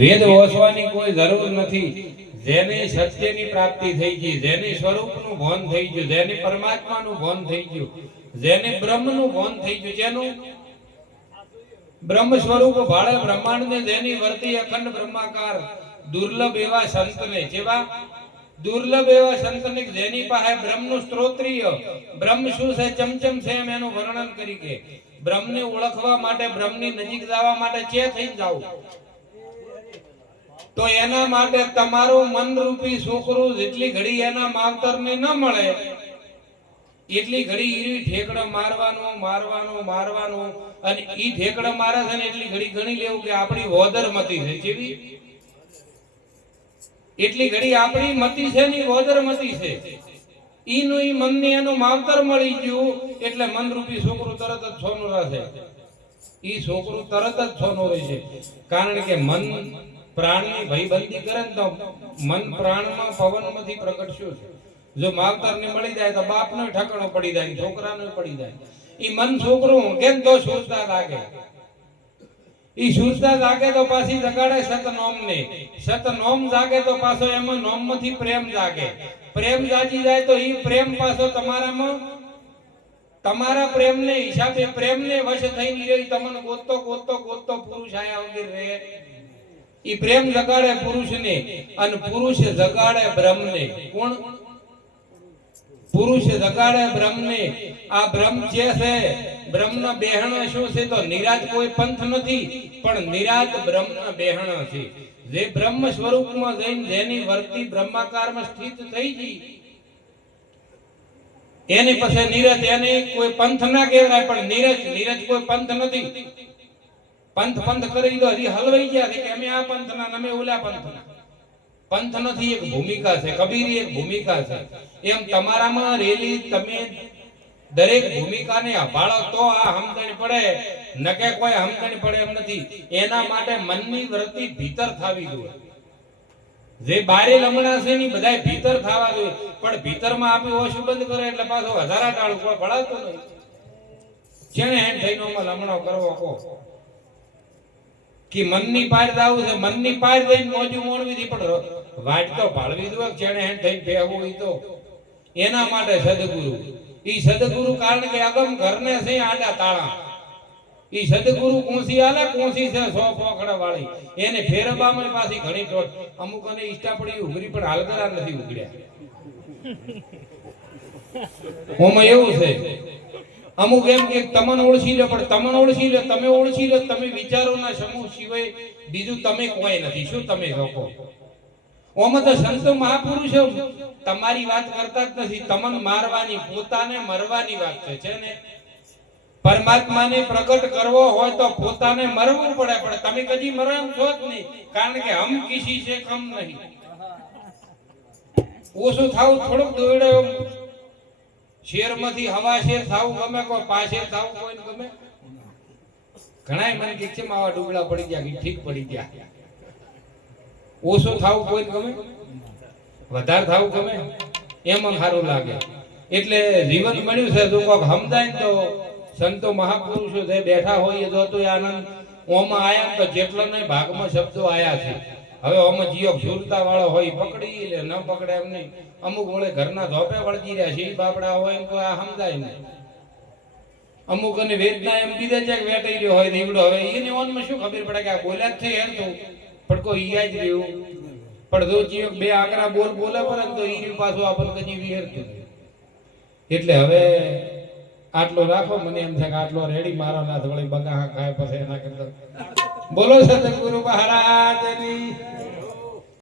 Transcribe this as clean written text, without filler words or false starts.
વેદ ઓસવાની કોઈ જરૂર નથી. જેને સત્યની પ્રાપ્તિ થઈ ગઈ, જેને સ્વરૂપનું ભાન થઈ ગયું, જેને પરમાત્માનું ભાન થઈ ગયું, જેને બ્રહ્મનું ભાન થઈ ગયું, જેનું બ્રહ્મ સ્વરૂપ ભાળે બ્રહ્માંડને જેની વર્તી અખંડ બ્રહ્માકાર, દુર્લભ એવા સંતને, જેવા દુર્લભ એવા સંતને જેની પાસે બ્રહ્મનું સ્ત્રોત્રીય, બ્રહ્મ શું છે, ચમચમ છે એમ એનું વર્ણન કરી કે બ્રહ્મને ઓળખવા માટે, બ્રહ્મની નજીક જવા માટે ચે થઈ જાવ, તો એના માટે તમારું મન રૂપી છોકરું જેટલી ઘડી એના માવતરને ન મળે એટલી ઘડી ઈ ઠેકડો મારવાનો અને ઈ ઠેકડો મારે છે ને એટલી ઘડી ગણી લેવું કે આપણી વોદર મતી છે. જેવી એટલી ઘડી આપણી મતી છે ની વોદર મતી છે. ઈનું ઈ મનને એનું માવતર મળી ગયું એટલે મન રૂપી છોકરું તરત જ સોનું રહે. ઈ છોકરું તરત જ સોનું રહે છે. કારણ કે મન પ્રાણની ભયબંધી કરે ને તો મન પ્રાણમાં પવનમાંથી પ્રગટ શું છે. જો માવતરને મળી જાય તો બાપનો ઠકાણો પડી જાય, છોકરાનો પડી જાય. ઈ મન છોકરું કેમ તો સુરતા લાગે, ઈ સુરતા જાગે તો પાછી જગાડે સતનોમને, સતનોમ જાગે તો પાછો એમાં નોમમાંથી પ્રેમ જાગે, પ્રેમ જાગી જાય તો ઈ પ્રેમ પાછો તમારામાં, તમારા પ્રેમને હિસાબે પ્રેમને વશ થઈને રહી તમને ગોતતો પુરુષ આયા વગર રહે. ઈ પ્રેમ જગાડે પુરુષને અને પુરુષ જગાડે બ્રહ્મને. કોણ? પુરુષ જગાડે બ્રહ્મને. આ બ્રહ્મ જે છે, બ્રહ્મના બેહણો શું છે, તો નિરાત કોઈ પંથ નથી પણ નિરાત બ્રહ્મના બેહણો છે. જે બ્રહ્મ સ્વરૂપમાં જઈને જેની વર્તી બ્રહ્માકારમાં સ્થિત થઈ ગઈ એની પછી નિરત, એને કોઈ પંથ ના કહેવાય પણ નિરત કોઈ પંથ નથી. પંથ કરી દો હજી હલવાઈ ગયા છે કે અમે આ પંથના, અમે ઓલા પંથના. પંથ નથી, એક ભૂમિકા છે. કબીરની એક ભૂમિકા છે. એમ તમારામાં રેલી તમે દરેક ભૂમિકાને અભાળો તો આ સમજણ પડે, નકે કોઈ સમજણ પડે એમ નથી. એના માટે મનની વૃત્તિ ભીતર થવી જોઈએ. જે બારે લમણા છે ની બધાય ભીતર થવા જોઈએ, પણ ભીતરમાં આપી ઓછું બંધ કરે એટલે પાછો વધારા ટાળું કોઈ ભળાતો નહીં. જેને હેન થઈને લમણો કરવો કહો કે મનની પાર દાવું છે, મનની પાર દઈને મોજું મોણવી હતી પણ વાટ તો ભાળવી દો. જેને હેન થઈને બેહવું ઈ તો એના માટે સદગુરુ. ઈ સદગુરુ કારણ કે અગમ ઘરને છે આડા તાળા. ઈ સદગુરુ કોસી આલે, કોસી છે 100 પોખડા વાળી. એને ફેરબામાં પાછી ઘણી ટોટ. અમુક અને ઈષ્ટા પડી ઉઘરી પણ હાલગરા નથી ઉઘડ્યા. ઓમાં એવું છે અમુક એમ કે તમને ઓળખી લો, પણ તમને ઓળખી લો, તમે ઓળખી લો, તમે વિચારોના સમૂહ સિવાય બીજું તમે કોઈ નથી. શું તમે લોકો? ઓમાં તો સંતો મહાપુરુષો તમારી વાત કરતા જ નથી. તમને મારવાની, પોતાને મરવાની વાત છે ને. પરમાત્માને પ્રગટ કરવો હોય તો પોતાને મરવું પડે, પણ તમે કદી મરો એમ છો જ નહીં. કારણ કે હમ કિસી સે કમ નહીં. ઓછું થાવું થોડુંક દોડ્યો શેરમાંથી હવા શેર થાવું ગમે, કોઈ પાશેર થાવું કોઈને ગમે. ઘણાય મને કે કેમ આવા ડુગડા પડી ગયા, કે ઠીક પડી ગયા. ઓછું થાવું કોઈને ગમે, વધારે થાવું ગમે, એમાં સારું લાગે. એટલે જીવન મળ્યું છે જો કોક સમજાય ને તો સંતો મહાપુરુષો જે બેઠા હોય જો તો આનંદ ઓમાં આયા તો જેટલાના ભાગમાં શબ્દો આયા છે. હવે ઓમાં જીઓ સુરતા વાળો હોય પકડી લે, ન પકડે એમ નહીં. અમુક વળે ઘરના ધોપે વળગી રહ્યા છે બાપડા હોય એમ કોઈ આ સમજાય નહીં. અમુક અને વેદના એમ કીધે છે કે વેટાઈ રહ્યો હોય દીવડો, હવે એને ઓનમાં શું ખબર પડે કે આ બોલ્યા જ છે એમ તો પણ કોઈ ઈ જ રહ્યું. પણ જો જીઓ બે આકરા બોલે પડે તો ઈ પાછું આપણને કદી વિહેરતું. એટલે હવે આટલો રાખો. મને એમ છે કે આટલો રેડી, મારો નાથ વળી બગા ખાય પછી એના કરતા બોલો સતગુરુ મહારાજની